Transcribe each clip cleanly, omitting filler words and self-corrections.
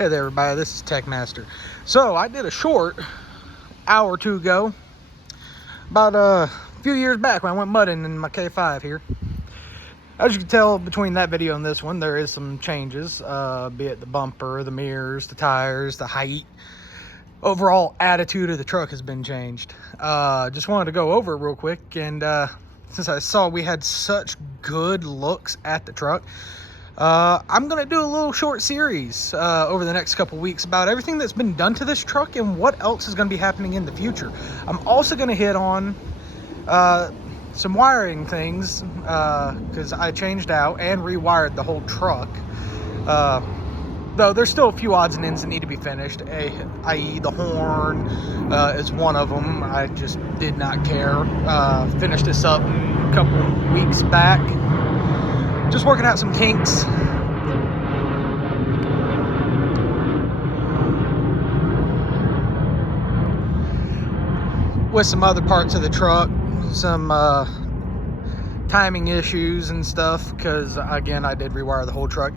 Hey there, everybody. This is Tech Master. So I did a short hour or two ago about a few years back when I went mudding in my K5 here. As you can tell between that video and this one, there is some changes, be it the bumper, the mirrors, the tires, the height. Overall attitude of the truck has been changed. Just wanted to go over it real quick, and since I saw we had such good looks at the truck, I'm going to do a little short series over the next couple weeks about everything that's been done to this truck and what else is going to be happening in the future. I'm also going to hit on some wiring things because I changed out and rewired the whole truck. Though there's still a few odds and ends that need to be finished, i.e. the horn is one of them. I just did not care. Finished this up a couple weeks back. Just working out some kinks. With some other parts of the truck, some timing issues and stuff, because again, I did rewire the whole truck.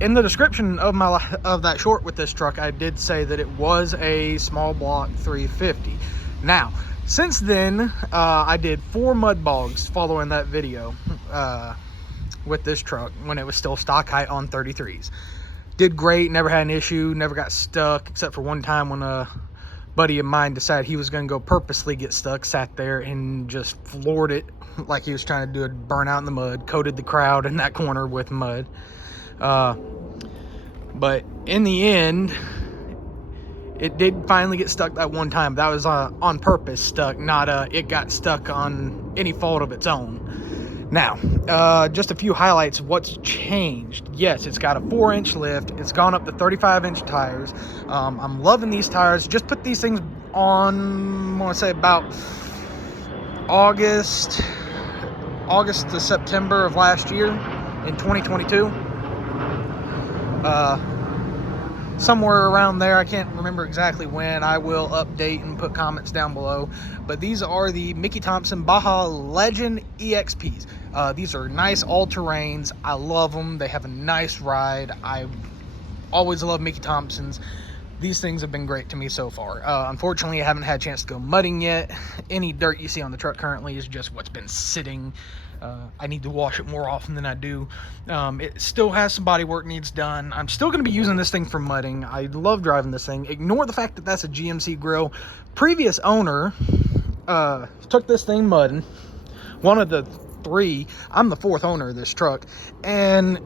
In the description of that short with this truck, I did say that it was a small block 350. Now, since then, I did 4 mud bogs following that video. With this truck when it was still stock height on 33s. Did great, never had an issue, never got stuck, except for one time when a buddy of mine decided he was going to go purposely get stuck, sat there and just floored it like he was trying to do a burnout in the mud, coated the crowd in that corner with mud. But in the end, it did finally get stuck that one time. That was on purpose stuck, not it got stuck on any fault of its own. Now, just a few highlights of what's changed. Yes, it's got a 4-inch lift. It's gone up to 35-inch tires. I'm loving these tires. Just put these things on, I want to say about August to September of last year in 2022. Somewhere around there, I can't remember exactly when. I will update and put comments down below. But these are the Mickey Thompson Baja Legend EXPs. These are nice all-terrains. I love them. They have a nice ride. I always love Mickey Thompsons. These things have been great to me so far. Unfortunately, I haven't had a chance to go mudding yet. Any dirt you see on the truck currently is just what's been sitting. I need to wash it more often than I do. It still has some body work needs done. I'm still going to be using this thing for mudding. I love driving this thing. Ignore the fact that that's a GMC grill. Previous owner took this thing mudding. One of the 3. I'm the 4th owner of this truck. And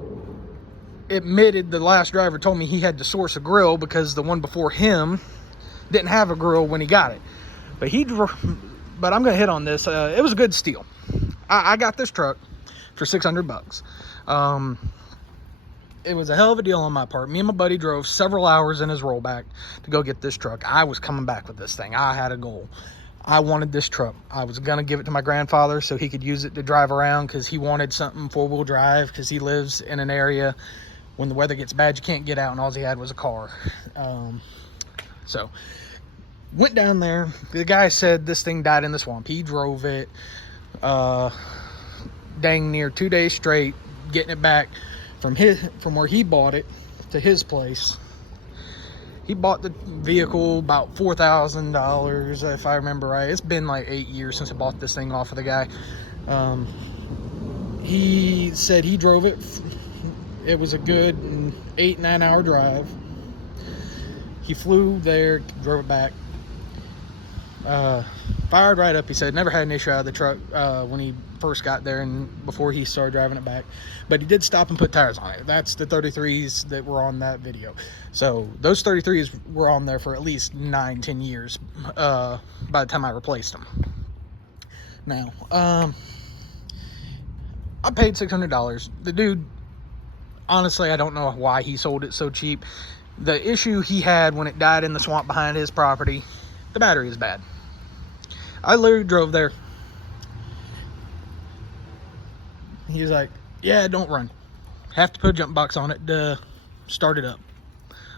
admitted the last driver told me he had to source a grill because the one before him didn't have a grill when he got it. But I'm going to hit on this. It was a good steal. I got this truck for $600. It was a hell of a deal on my part. Me and my buddy drove several hours in his rollback to go get this truck. I was coming back with this thing. I had a goal. I wanted this truck. I was going to give it to my grandfather so he could use it to drive around because he wanted something 4-wheel drive because he lives in an area when the weather gets bad you can't get out, and all he had was a car. So went down there. The guy said this thing died in the swamp. He drove it dang near 2 days straight, getting it back from where he bought it to his place. He bought the vehicle about $4,000, if I remember right. It's been like 8 years since I bought this thing off of the guy. He said he drove it. It was a good 8-9 hour drive. He flew there, drove it back. Fired right up. He said never had an issue out of the truck when he first got there and before he started driving it back. But he did stop and put tires on it. That's the 33s that were on that video. So those 33s were on there for at least 9-10 years by the time I replaced them. Now, I paid $600. The dude, honestly, I don't know why he sold it so cheap. The issue he had when it died in the swamp behind his property, the battery is bad. I literally drove there. He was like, yeah, don't run. Have to put a jump box on it to start it up.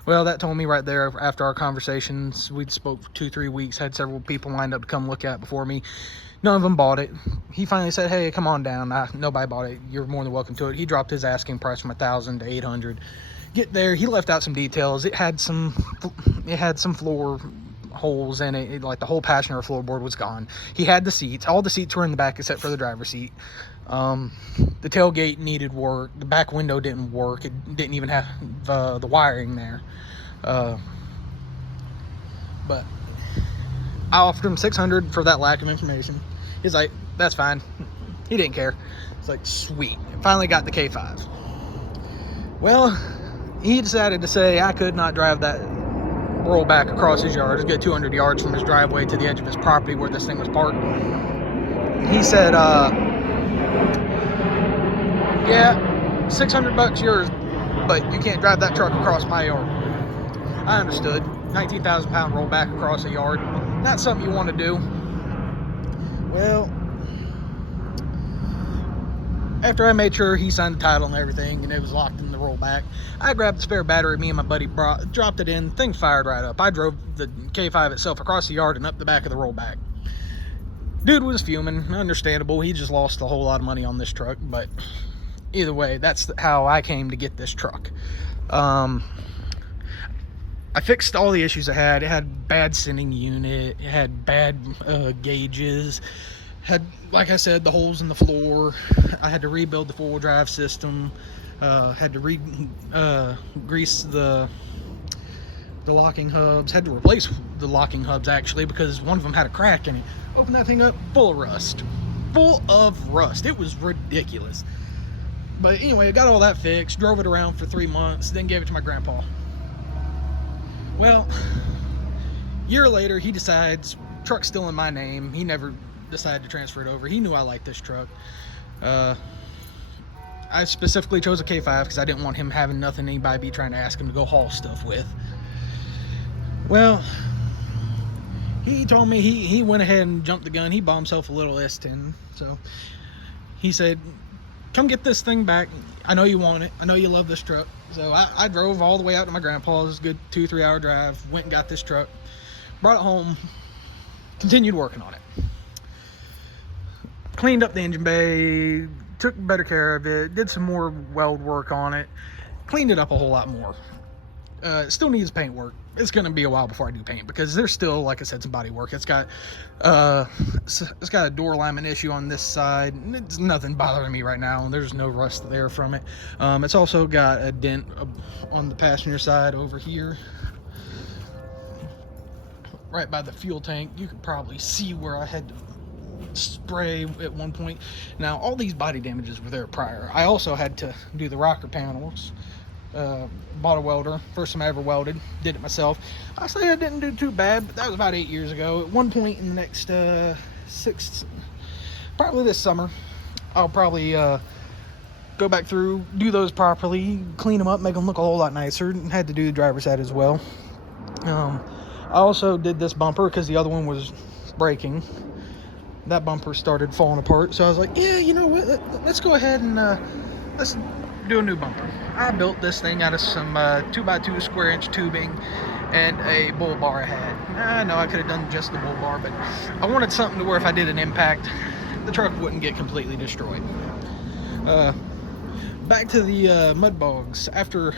Well, that told me right there after our conversations. We'd spoke for 2-3 weeks, had several people lined up to come look at it before me. None of them bought it. He finally said, hey, come on down. Nobody bought it. You're more than welcome to it. He dropped his asking price from $1,000 to $800. Get there, he left out some details. It had some floor holes in it. Like the whole passenger floorboard was gone. He had the seats. All the seats were in the back except for the driver's seat. The tailgate needed work. The back window didn't work. It didn't even have the wiring there. But I offered him $600 for that lack of information. He's like, that's fine. He didn't care. It's like, sweet. Finally got the K5. Well, he decided to say I could not drive that rollback across his yard. It's good 200 yards from his driveway to the edge of his property where this thing was parked. He said, yeah, $600 yours, but you can't drive that truck across my yard. I understood. 19,000 pound rollback across a yard. Not something you want to do. Well, after I made sure he signed the title and everything and it was locked in the rollback, I grabbed the spare battery me and my buddy dropped it in. Thing fired right up. I drove the K5 itself across the yard and up the back of the rollback. Dude was fuming. Understandable. He just lost a whole lot of money on this truck. But either way, that's how I came to get this truck. I fixed all the issues I had. It had bad sending unit. It had bad gauges. Had, like I said, the holes in the floor. I had to rebuild the four-wheel drive system. Had to grease the locking hubs. Had to replace the locking hubs, actually, because one of them had a crack in it. Opened that thing up, full of rust. Full of rust. It was ridiculous. But anyway, I got all that fixed. Drove it around for 3 months. Then gave it to my grandpa. Well, year later, he decides, truck's still in my name. He never decided to transfer it over. He knew I liked this truck. I specifically chose a K5 because I didn't want him having nothing anybody be trying to ask him to go haul stuff with. Well, he told me he went ahead and jumped the gun. He bought himself a little S10. So he said, come get this thing back. I know you want it. I know you love this truck. So I drove all the way out to my grandpa's. Good 2-3 hour drive. Went and got this truck. Brought it home. Continued working on it. Cleaned up the engine bay. Took better care of it. Did some more weld work on it. Cleaned it up a whole lot more. It still needs paint work. It's going to be a while before I do paint because there's still, like I said, some body work. It's got a door alignment issue on this side. It's nothing bothering me right now. There's no rust there from it. It's also got a dent on the passenger side over here, right by the fuel tank. You could probably see where I had to spray at one point. Now, all these body damages were there prior. I also had to do the rocker panels. Bought a welder. First time I ever welded. Did it myself. I say I didn't do too bad, but that was about 8 years ago. At one point in the next probably this summer, I'll probably go back through, do those properly, clean them up, make them look a whole lot nicer. And had to do the driver's side as well. I also did this bumper because the other one was breaking. That bumper started falling apart, so I was like, yeah, you know what, let's go ahead and let's do a new bumper. I built this thing out of some 2x2 square inch tubing and a bull bar I had. I know I could have done just the bull bar, but I wanted something to where if I did an impact, the truck wouldn't get completely destroyed. Back to the mud bogs. After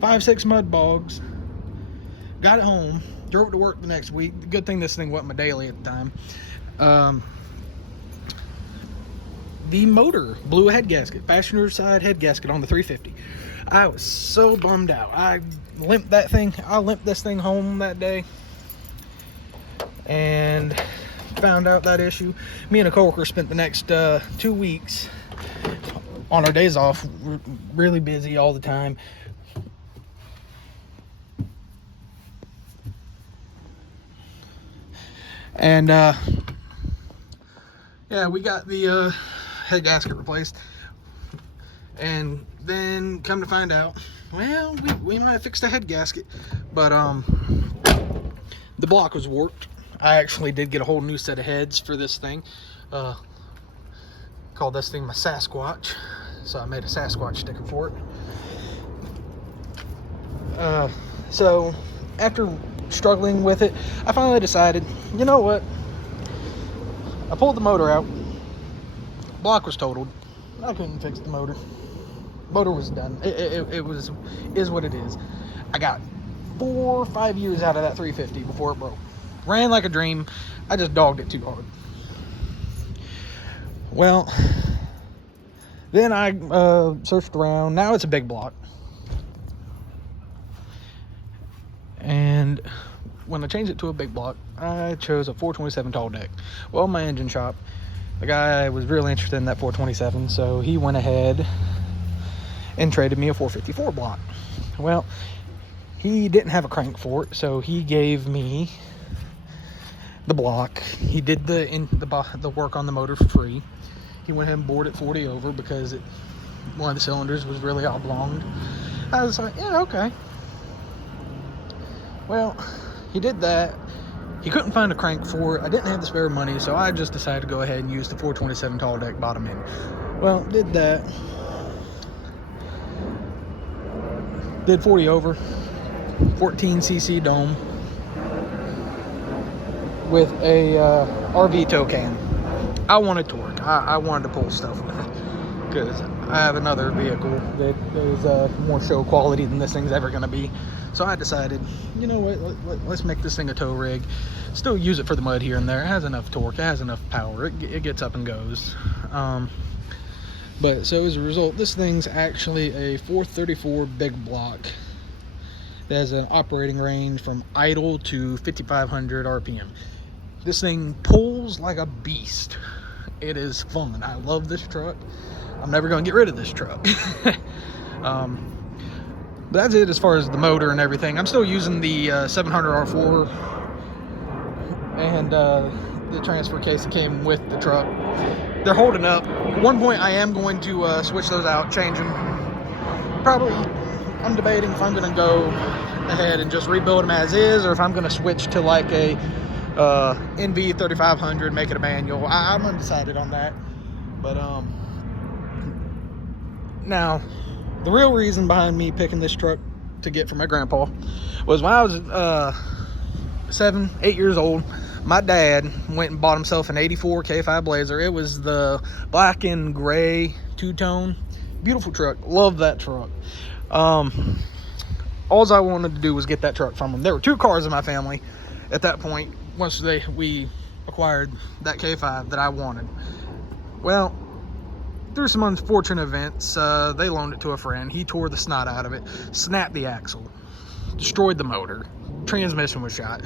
5-6 mud bogs, got it home, drove it to work the next week. Good thing this thing wasn't my daily at the time. The motor blew a head gasket, passenger side head gasket on the 350. I was so bummed out. I limped this thing home that day and found out that issue. Me and a coworker spent the next 2 weeks on our days off, really busy all the time. And yeah, we got the head gasket replaced, and then come to find out, well, we might have fixed the head gasket, but the block was warped. I actually did get a whole new set of heads for this thing. Called this thing my Sasquatch, so I made a Sasquatch sticker for it. So after struggling with it, I finally decided, you know what, I pulled the motor out. Block was totaled. I couldn't fix the motor. Motor was done. It was, is what it is. I got 4 or 5 years out of that 350 before it broke. Ran like a dream. I just dogged it too hard. Well, then I searched around. Now it's a big block. And when I changed it to a big block, I chose a 427 tall deck. Well, my engine shop, the guy was really interested in that 427, so he went ahead and traded me a 454 block. Well, he didn't have a crank for it, so he gave me the block. He did the work on the motor for free. He went ahead and bored it 40 over because one of the cylinders was really oblonged. I was like, yeah, okay. Well, he did that. He couldn't find a crank for it. I didn't have the spare money, so I just decided to go ahead and use the 427 tall deck bottom end. Well, did that. Did 40 over, 14cc dome with a RV tow can. I wanted torque. I wanted to pull stuff with it because I have another vehicle that is more show quality than this thing's ever going to be. So I decided, you know what, let's make this thing a tow rig. Still use it for the mud here and there. It has enough torque, it has enough power, it gets up and goes. But so as a result, this thing's actually a 434 big block that has an operating range from idle to 5,500 RPM. This thing pulls like a beast. It is fun. I love this truck. I'm never going to get rid of this truck. But that's it as far as the motor and everything. I'm still using the 700 R4 and the transfer case that came with the truck. They're holding up. At one point I am going to switch those out, change them. Probably, I'm debating if I'm going to go ahead and just rebuild them as is, or if I'm going to switch to like a NV 3500, make it a manual. I'm undecided on that. But now the real reason behind me picking this truck to get for my grandpa was when I was 7, 8 years old. My dad went and bought himself an 84 K5 Blazer. It was the black and gray two-tone. Beautiful truck. Love that truck. All I wanted to do was get that truck from him. There were 2 cars in my family at that point once we acquired that K5 that I wanted. Well, through some unfortunate events, they loaned it to a friend. He tore the snot out of it, snapped the axle, destroyed the motor, transmission was shot.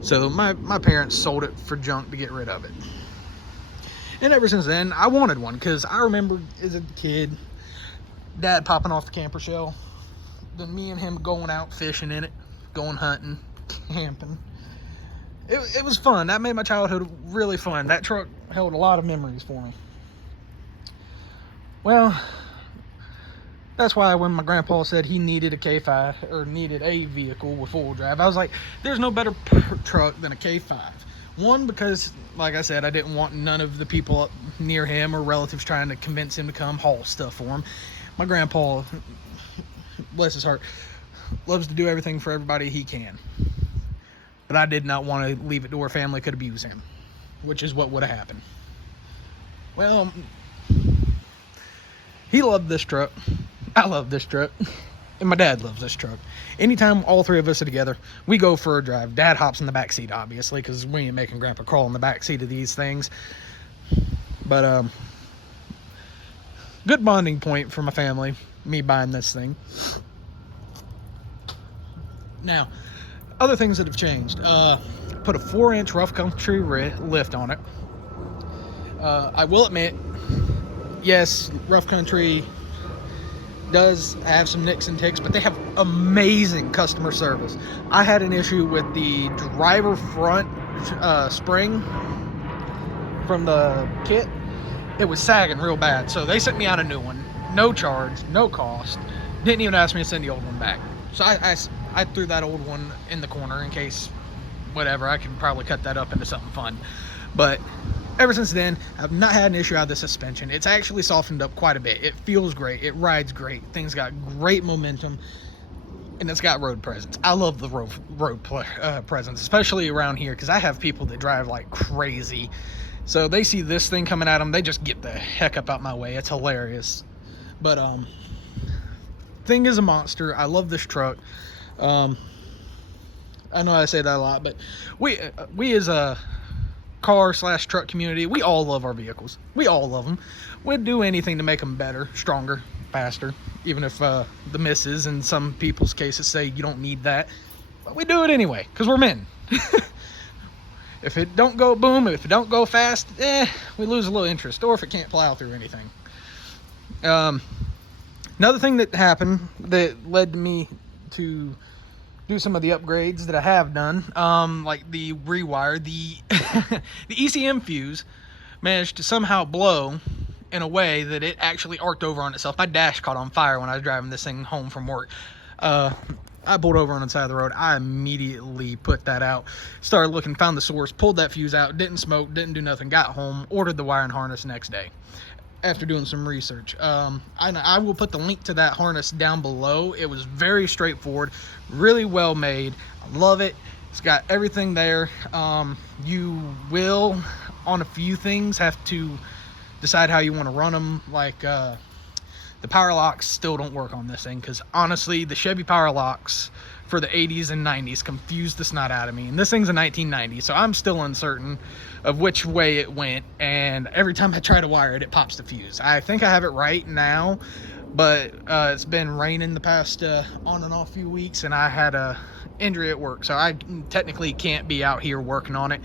So my parents sold it for junk to get rid of it. And ever since then, I wanted one because I remember as a kid, Dad popping off the camper shell, then me and him going out fishing in it, going hunting, camping. It was fun. That made my childhood really fun. That truck held a lot of memories for me. Well, that's why when my grandpa said he needed a K5 or needed a vehicle with 4-wheel drive, I was like, there's no better truck than a K5. One, because like I said, I didn't want none of the people up near him or relatives trying to convince him to come haul stuff for him. My grandpa, bless his heart, loves to do everything for everybody he can. But I did not want to leave it to where family could abuse him, which is what would have happened. Well, he loved this truck. I love this truck. And my dad loves this truck. Anytime all 3 of us are together, we go for a drive. Dad hops in the back seat, obviously, because we ain't making Grandpa crawl in the back seat of these things. But good bonding point for my family, me buying this thing. Now, other things that have changed. Put a 4-inch rough country lift on it. I will admit, yes, rough country does have some nicks and ticks, but they have amazing customer service. I had an issue with the driver front spring from the kit. It was sagging real bad, so they sent me out a new one. No charge, no cost. Didn't even ask me to send the old one back. So I threw that old one in the corner in case, whatever, I could probably cut that up into something fun. But ever since then, I've not had an issue out of the suspension. It's actually softened up quite a bit. It feels great. It rides great. Things got great momentum, and it's got road presence. I love the road presence, especially around here, because I have people that drive like crazy. So they see this thing coming at them, they just get the heck up out my way. It's hilarious. But thing is a monster. I love this truck. I know I say that a lot, but we as a car/truck community, we all love our vehicles. We all love them. We'd do anything to make them better, stronger, faster, even if the misses in some people's cases say you don't need that. But we do it anyway, because we're men. If it don't go boom, if it don't go fast, we lose a little interest, or if it can't plow through anything. Another thing that happened that led me to do some of the upgrades that I have done, like the rewire, the the ECM fuse managed to somehow blow in a way that it actually arced over on itself. My dash caught on fire when I was driving this thing home from work. I pulled over on the side of the road. I immediately put that out, started looking, found the source, pulled that fuse out, didn't smoke, didn't do nothing, got home, ordered the wire and harness next day after doing some research. I will put the link to that harness down below. It was very straightforward, really well made. I love it. It's got everything there. You will, on a few things, have to decide how you want to run them. Like the power locks still don't work on this thing, because honestly the Chevy power locks for the 80s and 90s confused the snot out of me, and this thing's a 1990, so I'm still uncertain of which way it went, and every time I try to wire it, it pops the fuse. I think I have it right now, but it's been raining the past on and off few weeks, and I had a injury at work, so I technically can't be out here working on it.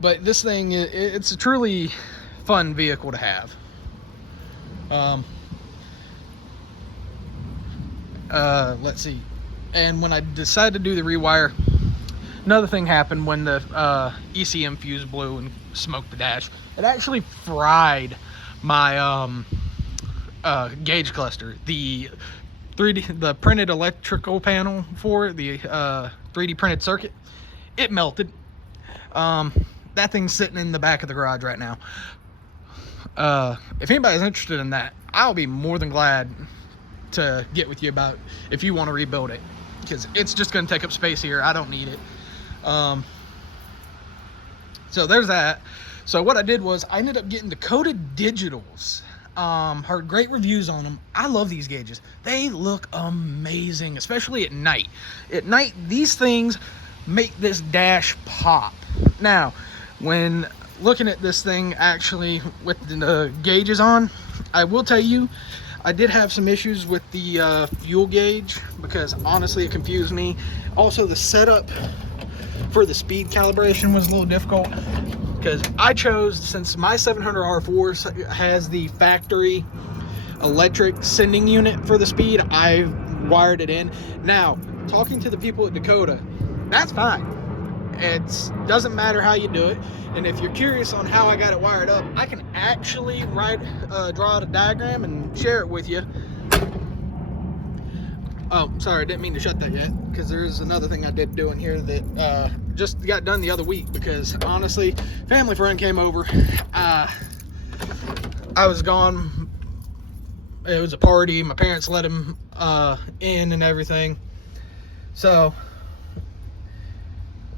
But this thing, it's a truly fun vehicle to have. Let's see. And when I decided to do the rewire, another thing happened when the ECM fuse blew and smoked the dash. It actually fried my gauge cluster. The printed electrical panel for it, the 3D printed circuit, it melted. That thing's sitting in the back of the garage right now. If anybody's interested in that, I'll be more than glad to get with you about if you want to rebuild it, because it's just going to take up space here. I don't need it. So there's that. So what I did was I ended up getting Dakota Digitals. Heard great reviews on them. I love these gauges. They look amazing, especially at night. At night, these things make this dash pop. Now, when looking at this thing actually with the gauges on, I will tell you, I did have some issues with the fuel gauge, because honestly it confused me. Also, the setup for the speed calibration was a little difficult, because I chose, since my 700R4 has the factory electric sending unit for the speed, I wired it in. Now, talking to the people at Dakota, that's fine. It doesn't matter how you do it, and if you're curious on how I got it wired up, I can actually draw out a diagram and share it with you. Oh, sorry, I didn't mean to shut that yet, because there's another thing I did do in here that just got done the other week, because honestly, family friend came over. I was gone. It was a party. My parents let him in and everything. So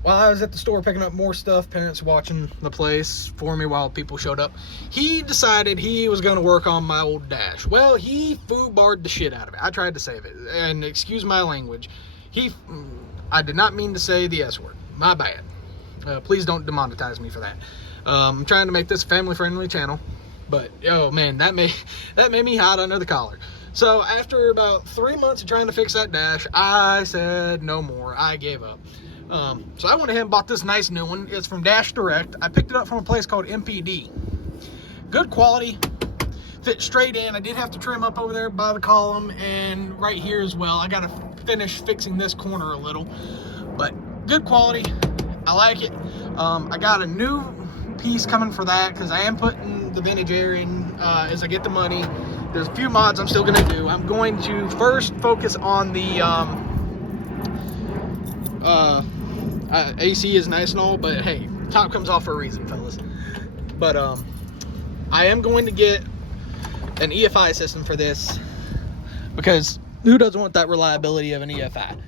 while I was at the store picking up more stuff, parents watching the place for me while people showed up, he decided he was going to work on my old dash. Well, he foobarred the shit out of it. I tried to save it, and excuse my language. I did not mean to say the S word. My bad. Please don't demonetize me for that. I'm trying to make this a family-friendly channel, but oh man, that made me hot under the collar. So after about 3 months of trying to fix that dash, I said no more. I gave up. So I went ahead and bought this nice new one. It's from Dash Direct. I picked it up from a place called MPD. Good quality, fit straight in. I did have to trim up over there by the column and right here as well. I got to finish fixing this corner a little, but good quality. I like it. I got a new piece coming for that, because I am putting the vintage air in as I get the money. There's a few mods I'm still going to do. I'm going to first focus on the AC is nice and all, but hey, top comes off for a reason, fellas. But I am going to get an EFI system for this, because who doesn't want that reliability of an EFI?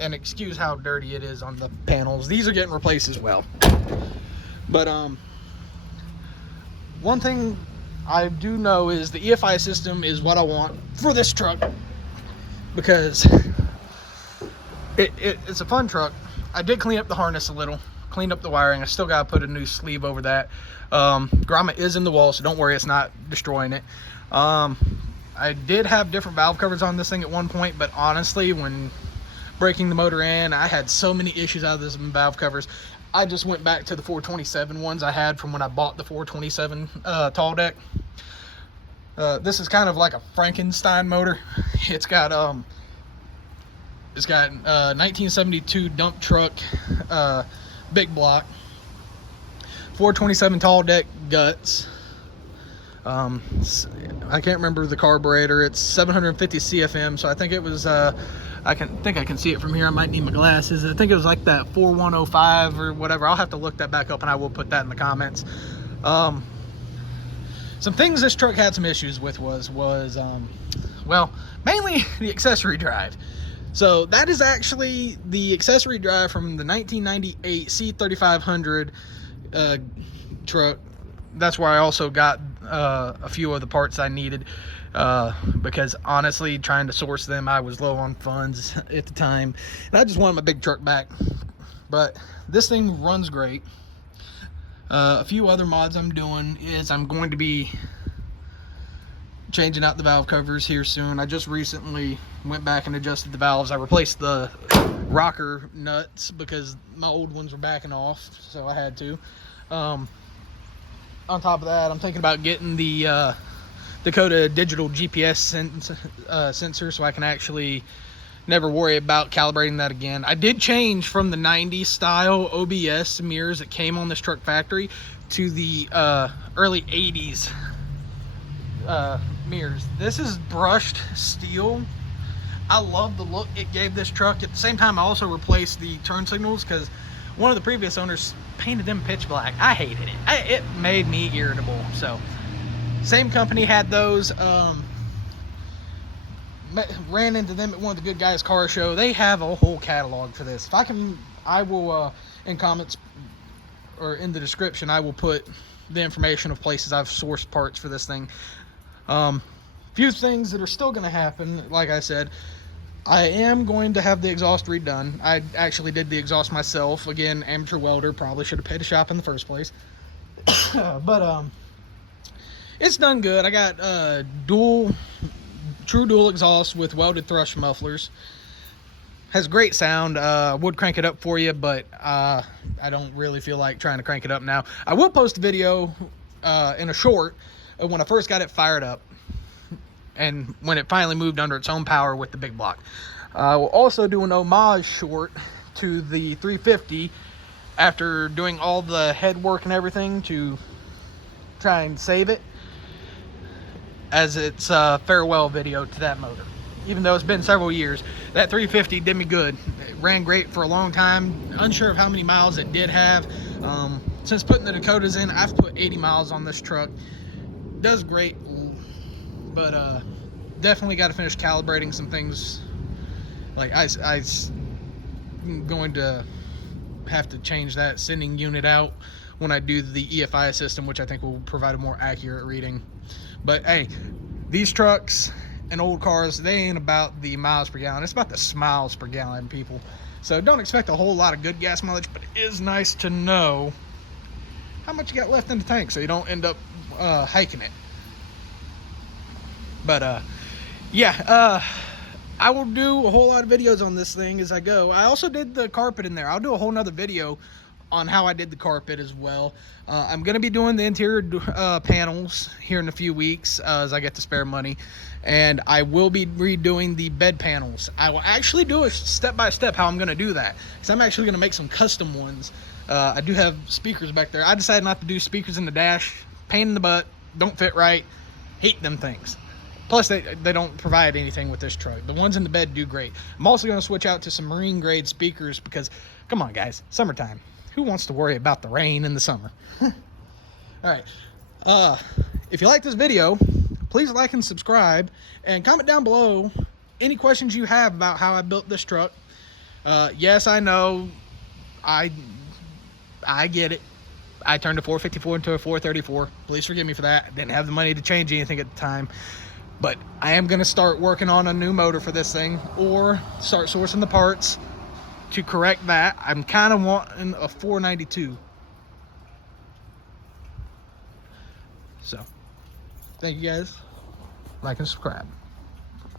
And excuse how dirty it is on the panels. These are getting replaced as well. But one thing I do know is the EFI system is what I want for this truck, because it's a fun truck. I did clean up the harness a little, cleaned up the wiring. I still got to put a new sleeve over that. Grommet is in the wall, so don't worry, it's not destroying it. I did have different valve covers on this thing at one point, but honestly, when breaking the motor in, I had so many issues out of this valve covers. I just went back to the 427 ones I had from when I bought the 427 tall deck. This is kind of like a Frankenstein motor. It's got 1972 dump truck big block, 427 tall deck guts. I can't remember the carburetor. It's 750 CFM, so I think it was I can see it from here. I might need my glasses. I think it was like that 4105 or whatever. I'll have to look that back up, and I will put that in the comments. Some things this truck had some issues with was well, mainly the accessory drive. So that is actually the accessory drive from the 1998 C3500 truck. That's where I also got a few of the parts I needed, because honestly, trying to source them, I was low on funds at the time, and I just wanted my big truck back. But this thing runs great. A few other mods I'm doing is I'm going to be changing out the valve covers here soon. I just recently went back and adjusted the valves. I replaced the rocker nuts because my old ones were backing off, so I had to. On top of that, I'm thinking about getting the Dakota digital GPS sensor, so I can actually never worry about calibrating that again. I did change from the 90s style OBS mirrors that came on this truck factory to the early 80s mirrors. This is brushed steel. I love the look it gave this truck. At the same time, I also replaced the turn signals because one of the previous owners painted them pitch black. I hated it. It made me irritable. So same company had those. Ran into them at one of the Good Guys car show. They have a whole catalog for this. If I can, I will in comments or in the description, I will put the information of places I've sourced parts for this thing. Few things that are still going to happen. Like I said, I am going to have the exhaust redone. I actually did the exhaust myself. Again, amateur welder, probably should have paid a shop in the first place. But it's done good. I got true dual exhaust with welded thrush mufflers. Has great sound. Would crank it up for you, but I don't really feel like trying to crank it up now. I will post a video in a short of when I first got it fired up and when it finally moved under its own power with the big block. We'll also do an homage short to the 350 after doing all the head work and everything to try and save it as its farewell video to that motor. Even though it's been several years, that 350 did me good. It ran great for a long time. Unsure of how many miles it did have. Since putting the Dakotas in, I've put 80 miles on this truck. Does great, but definitely got to finish calibrating some things. Like I'm going to have to change that sending unit out when I do the EFI system, which I think will provide a more accurate reading. But hey, these trucks and old cars, they ain't about the miles per gallon. It's about the smiles per gallon, people. So don't expect a whole lot of good gas mileage, but it is nice to know how much you got left in the tank so you don't end up hiking it. But yeah, I will do a whole lot of videos on this thing as I go. I also did the carpet in there. I'll do a whole nother video on how I did the carpet as well. I'm going to be doing the interior panels here in a few weeks as I get to spare money. And I will be redoing the bed panels. I will actually do a step-by-step how I'm going to do that, because I'm actually going to make some custom ones. I do have speakers back there. I decided not to do speakers in the dash. Pain in the butt. Don't fit right. Hate them things. Plus, they don't provide anything with this truck. The ones in the bed do great. I'm also going to switch out to some marine grade speakers because, come on guys, summertime. Who wants to worry about the rain in the summer? All right. If you like this video, please like and subscribe and comment down below any questions you have about how I built this truck. Yes, I know. I get it. I turned a 454 into a 434. Please forgive me for that. I didn't have the money to change anything at the time. But I am going to start working on a new motor for this thing, or start sourcing the parts to correct that. I'm kind of wanting a 492. So, thank you guys. Like and subscribe.